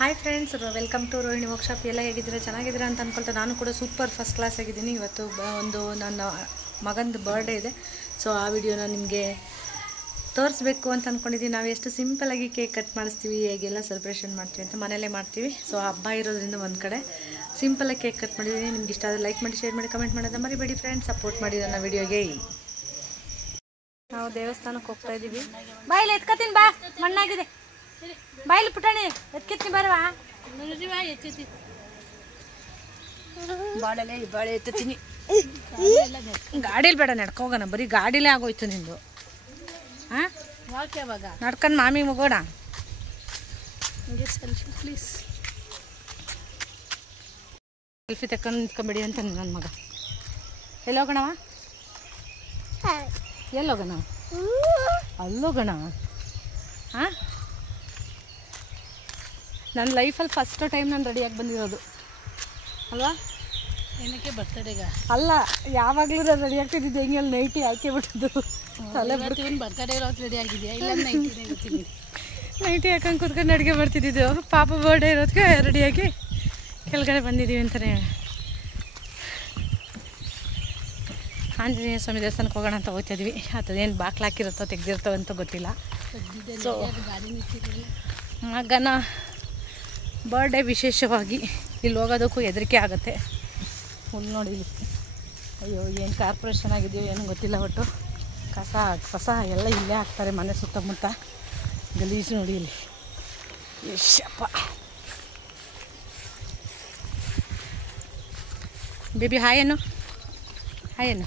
Hi friends, welcome to Rohini workshop. ಎಲ್ಲ ಹೇಗಿದ್ದೀರಾ? ಚೆನ್ನಾಗಿದ್ದೀರಾ ಅಂತ ಅಂದ್ಕೊಳ್ತಾ ನಾನು ಕೂಡ ಸೂಪರ್ ಫಸ್ಟ್ ಕ್ಲಾಸ್ ಆಗಿದ್ದೀನಿ. ಇವತ್ತು ಒಂದು ನನ್ನ ಮಗಂದು ಬರ್ಡೇ ಇದೆ. ಸೊ ಆ ವಿಡಿಯೋನ ನಿಮಗೆ ತೋರಿಸ್ಬೇಕು ಅಂತ ಅಂದ್ಕೊಂಡಿದ್ದೀನಿ. ನಾವು ಎಷ್ಟು ಸಿಂಪಲಾಗಿ ಕೇಕ್ ಕಟ್ ಮಾಡಿಸ್ತೀವಿ, ಹೇಗೆಲ್ಲ ಸೆಲೆಬ್ರೇಷನ್ ಮಾಡ್ತೀವಿ ಅಂತ ಮನೇಲೇ ಮಾಡ್ತೀವಿ. ಸೊ ಹಬ್ಬ ಇರೋದ್ರಿಂದ ಒಂದು ಕಡೆ ಸಿಂಪಲಾಗಿ ಕೇಕ್ ಕಟ್ ಮಾಡಿದ್ದೀನಿ. ನಿಮ್ಗೆ ಇಷ್ಟ ಆದರೆ ಲೈಕ್ ಮಾಡಿ, ಶೇರ್ ಮಾಡಿ, ಕಮೆಂಟ್ ಮಾಡೋದು ಮರಿಬೇಡಿ ಫ್ರೆಂಡ್ಸ್. ಸಪೋರ್ಟ್ ಮಾಡಿ ನನ್ನ ವಿಡಿಯೋಗೆ. ನಾವು ದೇವಸ್ಥಾನಕ್ಕೆ ಹೋಗ್ತಾ ಇದ್ದೀವಿ. ಬಾಯಿಲಿ ಎತ್ಕತ್ತೀನಿ, ಬಾ, ಮಣ್ಣಾಗಿದೆ. ಬಾಯಿಲಿ ಪುಟಾಣಿ ಎತ್ಕೆತ್ತೀನಿ, ಬರವಾ ಬಾಡಲೆ ಬಾಳೆ ಎತ್ತೀನಿ. ಗಾಡೀಲಿ ಬೇಡ, ನಡ್ಕೋಗೋಣ. ಬರೀ ಗಾಡೀಲೇ ಆಗೋಯ್ತು ನಿಂದು. ಹಾಂ, ಯಾವಾಗ ನಡ್ಕೊಂಡು ಮಾಮಿ ಮಗೋಣ. Selfie please. ಸೆಲ್ಫಿ ತಕೊಂಡು ನಿಂತ್ಕೊಂಬಿಡಿ ಅಂತ ನನ್ನ ಮಗ. ಎಲ್ಲೋಗೋಣವ? ಎಲ್ಲೋಗೋಣ? ಅಲ್ಲೋಗೋಣ. ಹಾಂ, ನನ್ನ ಲೈಫಲ್ಲಿ ಫಸ್ಟ್ ಟೈಮ್ ನಾನು ರೆಡಿಯಾಗಿ ಬಂದಿರೋದು ಅಲ್ವಾ? ಏನಕ್ಕೆ ಬರ್ತಡೆಗ ಅಲ್ಲ, ಯಾವಾಗಲೂ ನಾನು ರೆಡಿ ಆಗ್ತಿದ್ದಿದ್ದು ಹೆಂಗೆ ಅಲ್ಲಿ ನೈಟಿ ಹಾಕಿ ಬಿಟ್ಟಿದ್ದು. ತಲೆ ಬಿಡ್ತೀನಿ. ಬರ್ತಡೇ ಇರೋದು ರೆಡಿ ಆಗಿದೆಯಾ? ಇಲ್ಲ, ನೈಟಿ ಹಾಕೊಂಡು ಕೂತ್ಕೊಂಡು ಅಡುಗೆ ಮಾಡ್ತಿದ್ದಿದ್ದು. ಪಾಪ ಬರ್ಡೇ ಇರೋದಕ್ಕೆ ರೆಡಿಯಾಗಿ ಕೆಳಗಡೆ ಬಂದಿದ್ದೀವಿ ಅಂತಲೇ. ಆಂಜನೇಯ ಸ್ವಾಮಿ ದೇವಸ್ಥಾನಕ್ಕೆ ಹೋಗೋಣ ಅಂತ ಹೋಗ್ತಾಯಿದ್ವಿ. ಅದೇನು ಬಾಕ್ಲು ಹಾಕಿರುತ್ತೋ ತೆಗ್ದಿರ್ತೋ ಅಂತ ಗೊತ್ತಿಲ್ಲ. ಸೊ ಮಗನ ಬರ್ಡೇ ವಿಶೇಷವಾಗಿ ಇಲ್ಲಿ ಹೋಗೋದಕ್ಕೂ ಹೆದರಿಕೆ ಆಗುತ್ತೆ. ಫುಲ್ ನೋಡಿ ಇಲ್ಲಿ, ಅಯ್ಯೋ ಏನು ಕಾರ್ಪೊರೇಷನ್ ಆಗಿದೆಯೋ ಏನೋ ಗೊತ್ತಿಲ್ಲ. ಒಟ್ಟು ಕಸ ಎಲ್ಲ ಇಲ್ಲೇ ಹಾಕ್ತಾರೆ ಮನೆ ಸುತ್ತಮುತ್ತ. ಗಲೀಜು ನೋಡಿ ಇಲ್ಲಿ. ಯಶಪ್ಪ ಬೇಬಿ, ಹಾಯ್ ಏನು? ಹಾಯ್ ಏನು?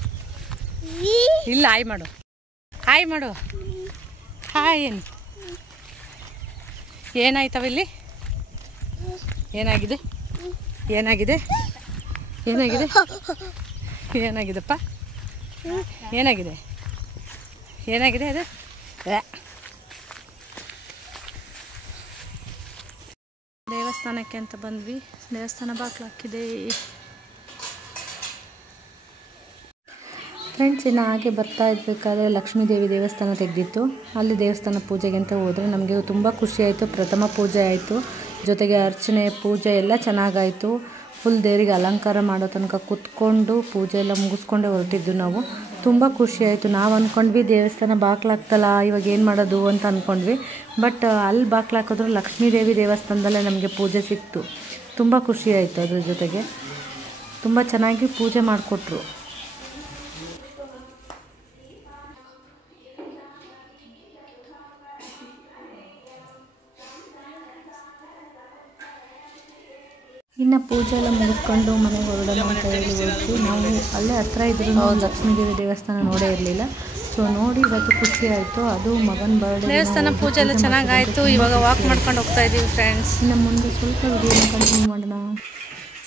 ಇಲ್ಲ, ಹಾಯ್ ಮಾಡು, ಹಾಯ್ ಮಾಡು. ಹಾಯ್ ಏನು? ಏನಾಯ್ತವ ಇಲ್ಲಿ? ಏನಾಗಿದೆ? ಏನಾಗಿದೆ? ಏನಾಗಿದೆ? ಏನಾಗಿದೆಪ್ಪ? ಏನಾಗಿದೆ? ಏನಾಗಿದೆ ಅದು? ದೇವಸ್ಥಾನಕ್ಕೆ ಅಂತ ಬಂದ್ವಿ. ದೇವಸ್ಥಾನ ಬಾಗಿಲು ಹಾಕಿದೆ ಫ್ರೆಂಡ್ಸ್. ಇನ್ನು ಹಾಗೆ ಬರ್ತಾ ಇರಬೇಕಾದ್ರೆ ಲಕ್ಷ್ಮೀ ದೇವಿ ದೇವಸ್ಥಾನ ತೆಗೆದಿತ್ತು. ಅಲ್ಲಿ ದೇವಸ್ಥಾನ ಪೂಜೆಗೆ ಅಂತ ಹೋದರೆ ನಮಗೆ ತುಂಬ ಖುಷಿಯಾಯಿತು. ಪ್ರಥಮ ಪೂಜೆ ಆಯಿತು, ಜೊತೆಗೆ ಅರ್ಚನೆ ಪೂಜೆ ಎಲ್ಲ ಚೆನ್ನಾಗಾಯಿತು. ಫುಲ್ ದೇವರಿಗೆ ಅಲಂಕಾರ ಮಾಡೋ ತನಕ ಕೂತ್ಕೊಂಡು ಪೂಜೆ ಎಲ್ಲ ಮುಗಿಸ್ಕೊಂಡೇ ಹೊರಟಿದ್ದು ನಾವು. ತುಂಬ ಖುಷಿಯಾಯಿತು. ನಾವು ಅಂದ್ಕೊಂಡ್ವಿ ದೇವಸ್ಥಾನ ಬಾಗ್ಲಾಗ್ತಲ್ಲ, ಇವಾಗ ಏನು ಮಾಡೋದು ಅಂತ ಅಂದ್ಕೊಂಡ್ವಿ. ಬಟ್ ಅಲ್ಲಿ ಬಾಗ್ಲು ಹಾಕಿದ್ರು ಲಕ್ಷ್ಮೀ ದೇವಿ ದೇವಸ್ಥಾನದಲ್ಲೇ ನಮಗೆ ಪೂಜೆ ಸಿಕ್ತು. ತುಂಬ ಖುಷಿಯಾಯಿತು. ಅದ್ರ ಜೊತೆಗೆ ತುಂಬ ಚೆನ್ನಾಗಿ ಪೂಜೆ ಮಾಡಿಕೊಟ್ರು. ಇನ್ನು ಪೂಜೆ ಎಲ್ಲ ಮುಗಿಸ್ಕೊಂಡು ಮನೆಗೆ ಹೊರಡೋಣ ಅಂತ ಹೇಳಿ ಹೋದ್ವಿ. ನಾವು ಅಲ್ಲೇ ಹತ್ರ ಇದ್ರೂ ಲಕ್ಷ್ಮೀ ದೇವಿ ದೇವಸ್ಥಾನ ನೋಡೇ ಇರಲಿಲ್ಲ. ಸೊ ನೋಡಿ ಇವತ್ತು ಖುಷಿ ಆಯಿತು. ಅದು ಮಗನ ಬರ್ಡೇ ದೇವಸ್ಥಾನ ಪೂಜೆ ಎಲ್ಲ ಚೆನ್ನಾಗಾಯಿತು. ಇವಾಗ ವಾಕ್ ಮಾಡ್ಕೊಂಡು ಹೋಗ್ತಾ ಇದ್ದೀವಿ ಫ್ರೆಂಡ್ಸ್. ಇನ್ನು ಮುಂದೆ ಸ್ವಲ್ಪ ವಿಡಿಯೋನ ಕಂಟಿನ್ಯೂ ಮಾಡೋಣ.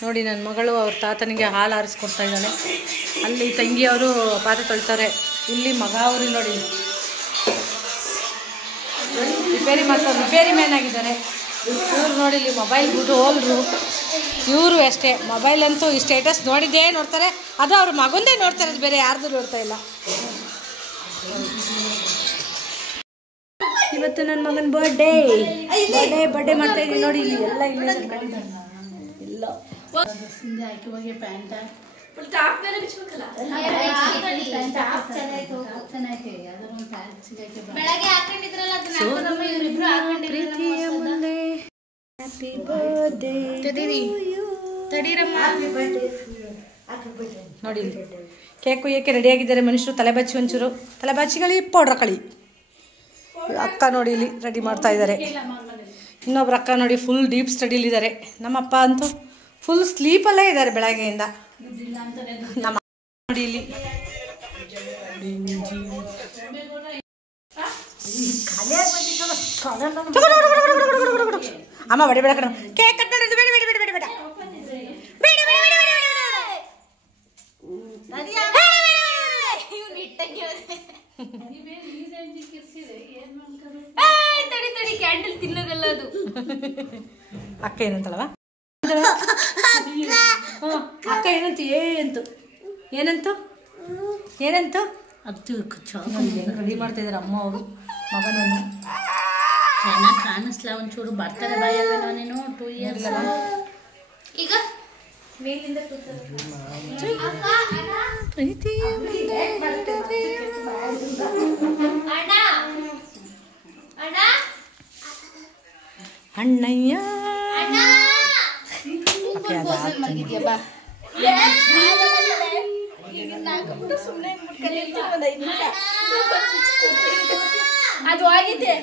ನೋಡಿ, ನನ್ನ ಮಗಳು ಅವ್ರ ತಾತನಿಗೆ ಹಾಲು ಆರಿಸ್ಕೊಡ್ತಾ ಇದ್ದಾಳೆ. ಅಲ್ಲಿ ತಂಗಿಯವರು ಪಾತ್ರೆ ತೊಳ್ತಾರೆ. ಇಲ್ಲಿ ಮಗ ಅವರು ನೋಡಿ ರಿಪೇರಿ ಮಾಡ್ತಾರೆ, ರಿಪೇರಿ ಮ್ಯಾನ್ ಆಗಿದ್ದಾರೆ ಇವ್ರು. ನೋಡಿ ಇಲ್ಲಿ ಮೊಬೈಲ್ ಬಿಟ್ಟು ಹೋಲ್ರು. ಇವರು ಅಷ್ಟೇ, ಮೊಬೈಲ್ ಅಂತೂ ಈ ಸ್ಟೇಟಸ್ ನೋಡಿದ್ದೇ ನೋಡ್ತಾರೆ. ಅದು ಅವ್ರ ಮಗಂದೇ ನೋಡ್ತಾರೆ, ಅದು ಬೇರೆ ಯಾರ್ದು ನೋಡ್ತಾ ಇಲ್ಲ. ಇವತ್ತು ನನ್ನ ಮಗನ ಬರ್ಡೇ ಮಾಡ್ತಾ ಇದ್ದೀನಿ. ನೋಡಿ ಇಲ್ಲಿ ಎಲ್ಲ ಇಲ್ಲ ಎಲ್ಲ ಹ್ಯಾಪಿ ಬರ್ಡೇ ನೋಡಿ. ಕೇಕ್ ಕುಯ್ಯೋಕ್ಕೆ ರೆಡಿಯಾಗಿದ್ದಾರೆ ಮನುಷ್ಯರು. ತಲೆಬಚ್ಚಿ ಒಂಚೂರು ತಲೆಬಚ್ಚಿಗಳಿ ಪೌಡ್ರ್ ಕಳಿ. ಅಕ್ಕ ನೋಡಿ ಇಲ್ಲಿ ರೆಡಿ ಮಾಡ್ತಾ ಇದ್ದಾರೆ. ಇನ್ನೊಬ್ರು ಅಕ್ಕ ನೋಡಿ ಫುಲ್ ಡೀಪ್ ಸ್ಟಡಿಲಿದ್ದಾರೆ. ನಮ್ಮಪ್ಪ ಅಂತೂ ಫುಲ್ ಸ್ಲೀಪಲ್ಲೇ ಇದ್ದಾರೆ ಬೆಳಗ್ಗೆಯಿಂದ. ನಮ್ಮ ನೋಡಿ ಇಲ್ಲಿ ಅಮ್ಮ ಬಡಿ ಬೇಡ ಕಣ. ಕೇಕ್ ಕಟ್ ಮಾಡೋದು ಬೇಡ ಬೇಡ ಬೇಡ ಬೇಡ ಬೇಡ ಕ್ಯಾಂಡಲ್ ತಿನ್ನೋದಲ್ಲ ಅದು. ಅಕ್ಕ ಏನಂತಳವ? ಅಕ್ಕ ಏನಂತ ಏನಂತು ಏನಂತು ಅದು ರೆಡಿ ಮಾಡ್ತಾ ಇದ್ದಾರೆ ಅಮ್ಮ ಅವರು ಮಗನನ್ನು. ಚೆನ್ನಾಗಿ ಕಾಣಿಸ್ಲಾ ಒಂಚೂರು ಬರ್ತಾರೆ ಬಾಯಲ್ವೇನೋ ನೀನು 2 ಇಯರ್ಸ್ ಈಗ ಮೇಲಿಂದ ಅಣ್ಣಯ್ಯ ಮಲಗಿದ್ಯಾ ಬಾ ಅದು ಆಗಿದೆ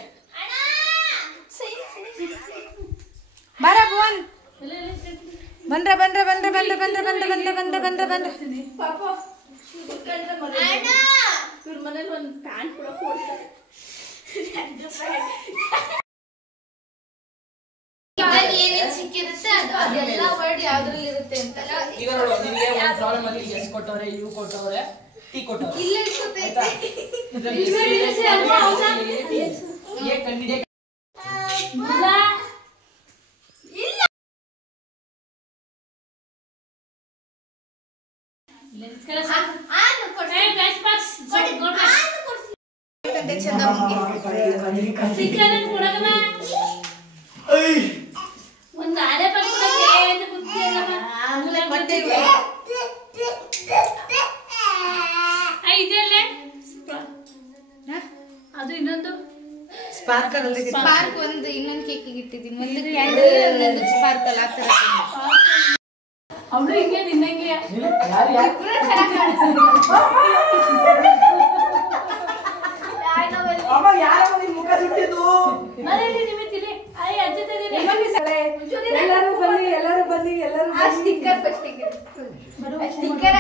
ಬಾರ ಭುವನ್ ಬಂದ್ರೆ ಬಂದ್ರೆ ಬಂದ್ರೆ ಬಂದ್ರೆ ಬಂದ್ರೆ ಬಂದ್ರೆ ಬಂದ್ರೆ ಬಂದ್ರೆ ಬಂದ್ರೆ ಬಂದ್ರೆ ಇವ್ರ ಮನೇಲಿ ಒಂದು ಪ್ಯಾಂಟ್ ಕೂಡ ಕೊಡ್ತಾರೆ ಏನೇನ್ ಸಿಕ್ಕಿರುತ್ತೆ ಅದೆಲ್ಲ ವರ್ಡ್ ಯಾವ್ದ್ರಲ್ಲಿ ಇರುತ್ತೆ ಅಂತ ಈಗ ನೋಡು ನಿಮಗೆ ಒಂದು ಪ್ರಾಬ್ಲಮ್ ಅಲ್ಲಿ ಎಸ್ ಕೊಟ್ಟವ್ರೆ ಯು ಕೊಟ್ಟವ್ರೆ ಟಿ ಕೊಟ್ಟವ್ರೆ ಇಲ್ಲ ಇರುತ್ತೆ ये कैंडिडेट ಒಂದು ಆಡೆ ಪಡ್ಕೊಳಕ್ಕೆ ಏನು ಗೊತ್ತಿಲ್ಲ ಇದೆಲ್ಲೇ ಅದು ಇನ್ನೊಂದು ಸ್ಪಾರ್ಕಲ್ ಸ್ಪಾರ್ಕ್ ಒಂದು ಇನ್ನೊಂದು ಕೇಕಿಗೆ ಇಟ್ಟಿದ್ದೀನಿ ಒಂದು ಕ್ಯಾಂಡಲ್ ಇನ್ನೊಂದು ಸ್ಪಾರ್ಕಲ್ ಆ ತರ ಅವಳು ಹಿಂಗೆ ನಿನ್ನಂಗೆ ಅಮ್ಮ ಯಾರು ನಿಮ್ಮ ಮುಖ ಸುಟ್ಟಿದ್ದು ಮನೆಯಲ್ಲಿ ನಿಮಿತ್ತಿರಿ ಅಯ್ಯ ಅಜ್ಜತಿರಿ ಎಲ್ಲರೂ ಬನ್ನಿ ಎಲ್ಲರೂ ಬನ್ನಿ ಎಲ್ಲರೂ ಆ ಸ್ಟಿಕ್ಕರ್ ಫಸ್ಟಿಗೆ ಸ್ಟಿಕ್ಕರ್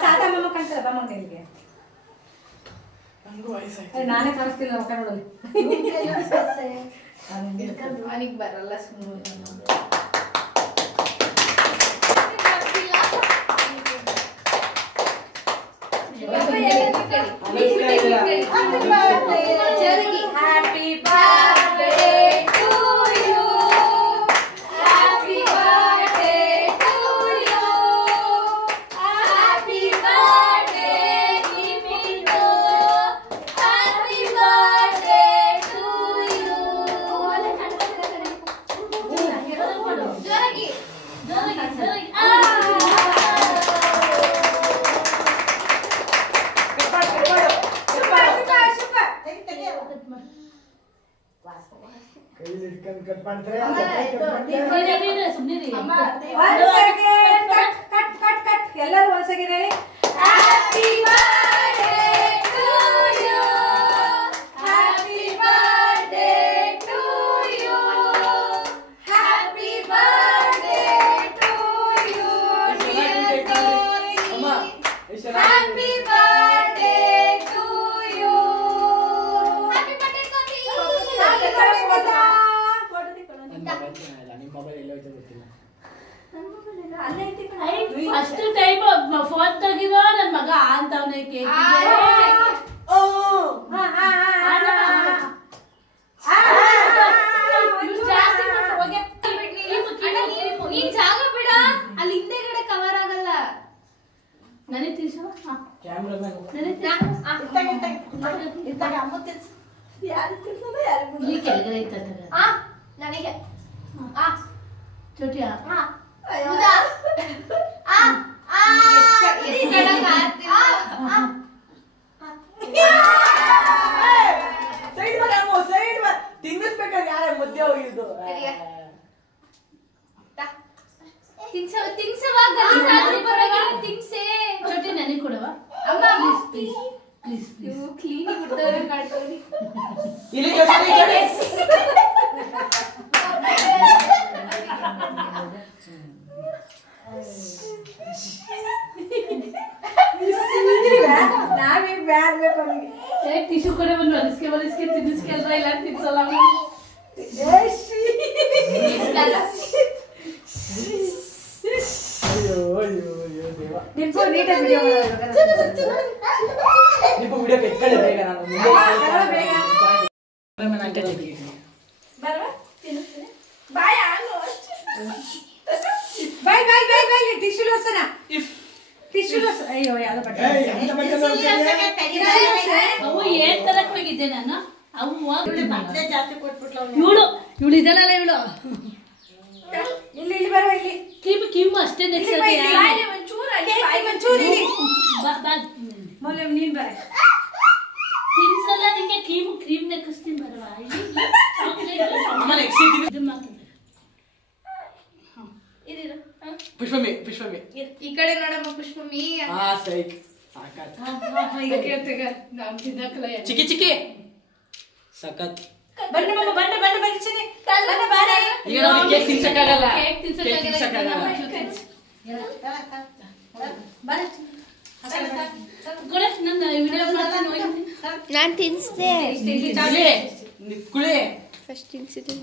ತಾತ ಮಮ್ಮ ಕಾಣಿಸಲ್ಲ ಬಮ್ಮ ಕೈಗೆ ನಾನೇ ಕಾಣಿಸ್ತಿಲ್ಲ ಮುಖ ನೋಡಲಿ ಅವನಿಗೆ ಬರಲ್ಲ ಸುಮ್ಮನೆ happy birthday to you happy birthday to you happy birthday ನಿಮಿತು ಹ್ಯಾಪಿ ಬರ್ತ್ಡೇ ಟು ಯು ಜೋರಾಗಿ ಎಲ್ಲರೂ ಒಂದ್ಸಗಿ ಹೇಳಿ happy birthday to you happy birthday to you happy birthday to you ಅಮ್ಮ happy birthday to you happy birthday ಕೋತಿ ನಿಮ್ಮ mobile ಎಲ್ಲ ಹೋಯ್ತು ಗೊತ್ತಿಲ್ಲ ಫಸ್ಟ್ ಟೈಮ್ ಫೋನ್ ತೆಗಿರೋ ನನ್ ಮಗ ಅಂತವನೇ ಕೇಕ್ ನೀನ್ ಜಾಗ ಬಿಡ ಅಲ್ಲಿ ಹಿಂದೆಗಡೆ ಕವರ್ ಆಗಲ್ಲ ನನಗೆ ತಿನ್ಸು ಕ್ಯಾಮ್ರಾಮನ್ ಇಲ್ಲಿ ಕೆಳಗಡೆ ಇತ್ತ ನನಗೆ ಚೋಟಿಯಾ ತಿನ್ನಿಸ್ಬೇಕಾದ್ರೆ ಯಾರ ಮುದ್ದೆ ಹೋಗಿದ್ದು ತಿನ್ಸೆ ಚೋಟಿ ನನಗೆ ಕೊಡುವ ಅಮ್ಮ ಪ್ಲೀಸ್ ಪ್ಲೀಸ್ ಪ್ಲೀಸ್ ಕ್ಲೀನ್ ಬಿಡ್ತಾರೆ ಕಾಡ್ತಾರೆ ಇಲ್ಲಿ ನಾವೀಗ ಬ್ಯಾರ್ಬೇಕು ಅವನಿಗೆ ಟಿಶ್ಯೂ ಕೊಡೆ ಬಂದು ಒಲಿಸ್ಕೆ ತಿನ್ನಿಸ್ಕೆಲ್ರ ಇಲ್ಲ ತಿನ್ಸಲ್ಲ ನಿಮ್ಗೂ ನೀಟಾಗಿ ವಿಡಿಯೋ ವಿಡಿಯೋ ಎತ್ಕೊಳ್ಳಿ ಬೇಗ ನಾನು ಬೇಗ ಕ್ಯಾಮ್ರಾಮನ್ ಹಾಕಿ ಬಾಯ್ ಟಿಶ್ಯೂ ಲೋಸನ ಅಯ್ಯೋ ಯಾವ್ದೋ ಬಟ್ಟೆ ಅವು ಏನ್ ತರಕ್ ಹೋಗಿದ್ದೆ ನಾನು ಅವು ಇವಳು ಇದಲ್ಲ ಇವಳು ಇಲ್ಲಿ ಬರೋ ಇಲ್ಲಿ ಕಿಮ್ಮು ಅಷ್ಟೇ ನೆಕ್ಸ್ಟ್ ನೀನ್ ಬರ ತಿನ್ಸಲ್ಲ ನಿಂಗೆ ಕ್ರೀಮ್ ನೆಕ್ಕಿಸ್ತೀನಿ ಬರವಾ ಪುಷ್ಪಮಿ ಈ ಕಡೆ ನೋಡಮ್ಮ ಪುಷ್ಪಮಿ ಸರಿ ಸಾಕಾತ್ ನಾನ್ ತಿನ್ನಕ್ಕಲ್ಲ ಚಿಕ್ಕಿ ಸಖತ್ ಬನ್ನಿ ಮಮ್ಮ ಬನ್ನಿ ಚಿನ್ನಿ ಬನ್ನಿ ಬಾರೆ ಈಗ ನಾವು ಕೇಕ್ ತಿನ್ಸಕ್ಕಾಗಲ್ಲ ಕೇಕ್ ತಿನ್ಸಕ್ಕಾಗಲ್ಲ. ನನ್ನ ವಿಡಿಯೋ ಮಾಡ್ತೀನಿ ನಾನ್ ತಿನ್ಸ್ದೆ ಕುಳಿ ಫಸ್ಟ್ ತಿನ್ಸಿದೆ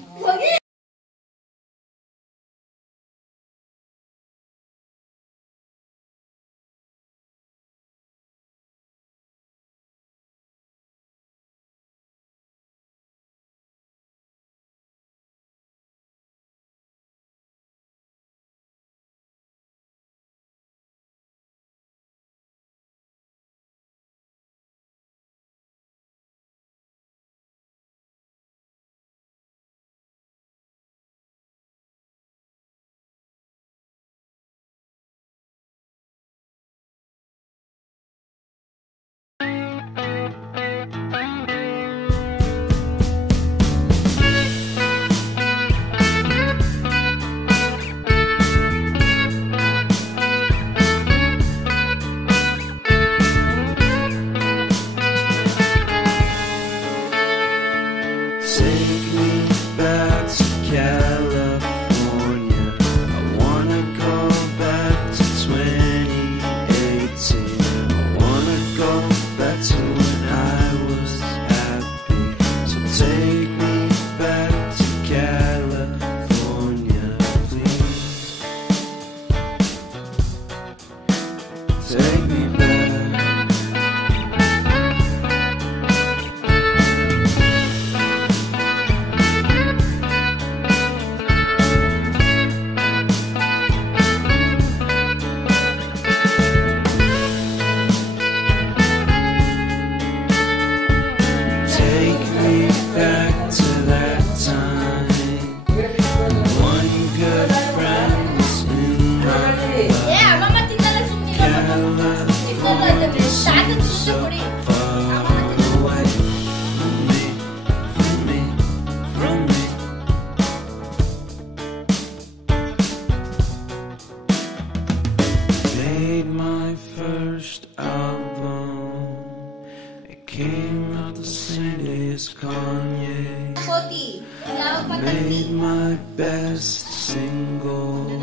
Made my best single.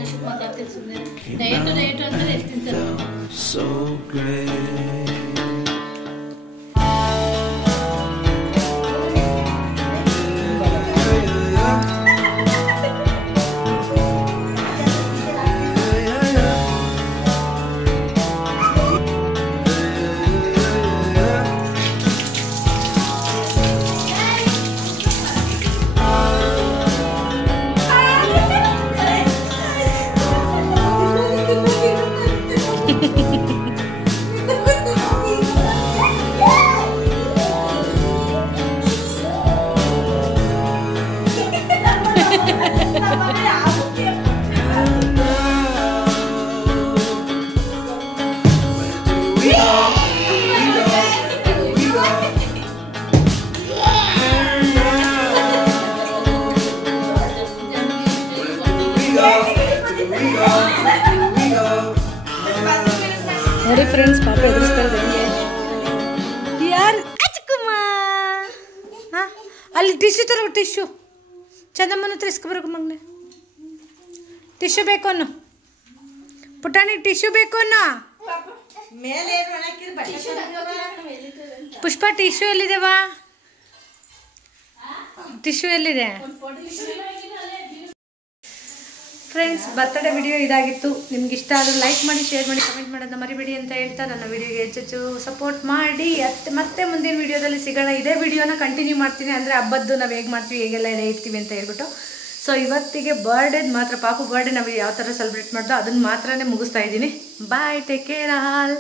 Felt so great. ನೋಡಿ ಫ್ರೆಂಡ್ಸ್ ಪಾಪ ಎದುರಿಸ್ತಾ ಇದ್ದಂಗೆ ಯಾರು ಅಚ್ಚುಕುಮ್ಮ ಹಾಂ ಅಲ್ಲಿ ಟಿಶ್ಯೂ ತರೋ ಟಿಶ್ಯೂ ಚಂದಮ್ಮನ ಹತ್ರ ಇಸ್ಕೊಬರ್ಬೇಕು ಮಗನೆ ಟಿಶ್ಯೂ ಬೇಕು ಅನ್ನು ಪುಟಾಣಿ ಟಿಶ್ಯೂ ಬೇಕು ಅನ್ನು ಪುಷ್ಪ ಟಿಶ್ಯೂ ಎಲ್ಲಿದೆವಾ ಟಿಶ್ಯೂ ಎಲ್ಲಿದೆ ಫ್ರೆಂಡ್ಸ್ ಬರ್ತ್ಡೇ ವಿಡಿಯೋ ಇದಾಗಿತ್ತು ನಿಮ್ಗೆ ಇಷ್ಟ ಆದರೆ ಲೈಕ್ ಮಾಡಿ ಶೇರ್ ಮಾಡಿ ಕಮೆಂಟ್ ಮಾಡೋದನ್ನ ಮರಿಬೇಡಿ ಅಂತ ಹೇಳ್ತಾ ನನ್ನ ವಿಡಿಯೋಗೆ ಹೆಚ್ಚೆಚ್ಚು ಸಪೋರ್ಟ್ ಮಾಡಿ ಮತ್ತೆ ಮುಂದಿನ ವಿಡಿಯೋದಲ್ಲಿ ಸಿಗೋಣ. ಇದೇ ವಿಡಿಯೋನ ಕಂಟಿನ್ಯೂ ಮಾಡ್ತೀನಿ, ಅಂದರೆ ಹಬ್ಬದ್ದು ನಾವು ಹೇಗೆ ಮಾಡ್ತೀವಿ ಹೇಗೆಲ್ಲ ಇಡ್ತೀವಿ ಅಂತ ಹೇಳ್ಬಿಟ್ಟು. ಸೊ ಇವತ್ತಿಗೆ ಬರ್ಡೇದು ಮಾತ್ರ ಪಾಪು ಬರ್ಡೇ ನಾವು ಯಾವ ಥರ ಸೆಲೆಬ್ರೇಟ್ ಮಾಡ್ದೋ ಅದನ್ನು ಮಾತ್ರನೇ ಮುಗಿಸ್ತಾ ಇದ್ದೀನಿ. ಬಾಯ್, ಟೇಕ್ ಕೇರ್ ಆಲ್.